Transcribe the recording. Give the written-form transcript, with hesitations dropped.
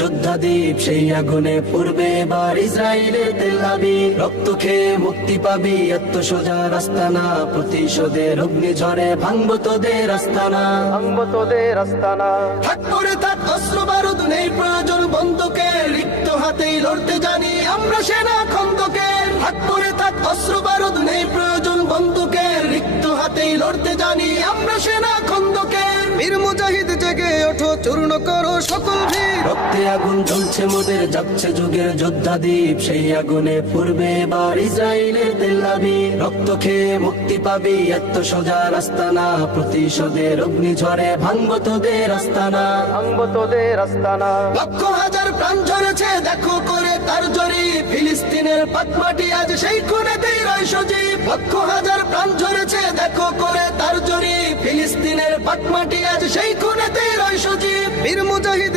যোদ্ধা দ্বীপ সেই আগুনে পূর্বে এবার ইসরায়েলের তেল আবিব। রক্ত খেয়ে মুক্তি পাবি, এত সোজা রাস্তা না। প্রতিশোধের অগ্নিঝড়ে ভাঙবো তোদের আস্তানা, ভাঙবো তোদের আস্তানা। থাক করে থাক অস্ত্র বারুদ, নেই প্রয়োজন বন্দুকের। রিক্ত হাতেই লড়তে জানি আমরা সেনা খন্দকের। থাক করে থাক অস্ত্র বারুদ, নেই প্রয়োজন বন্দুকের। রিক্ত হাতেই লড়তে জানি আমরা সেনা খন্দকের। বীর মুজাহিদ জেগে ওঠো, চূর্ণ করো সকল ভিড়। রক্তে আগুন জ্বলছে মোদের, যাচ্ছে যুগের যোদ্ধা দ্বীপ। সেই আগুনে পূর্বে এবার ইসরায়েলের তেল আবিব। রক্ত খেয়ে মুক্তি পাবি, এত সোজা রাস্তা না। প্রতিশোধের অগ্নিঝড়ে ভাঙবো তোদের আস্তানা, ভাঙবো তোদের আস্তানা। লক্ষ হাজার প্রাণ ঝরেছে দেখো করে তার জরি। ফিলিস্তিনের পাটমাটি আজ সেই খুনেতেই রয় সজীব। লক্ষ হাজার প্রাণ ঝরেছে দেখো করে তার জরি। ফিলিস্তিনের পাটমাটি আজ সেই খুনেতেই রয় সজীব। বীর মুজাহিদ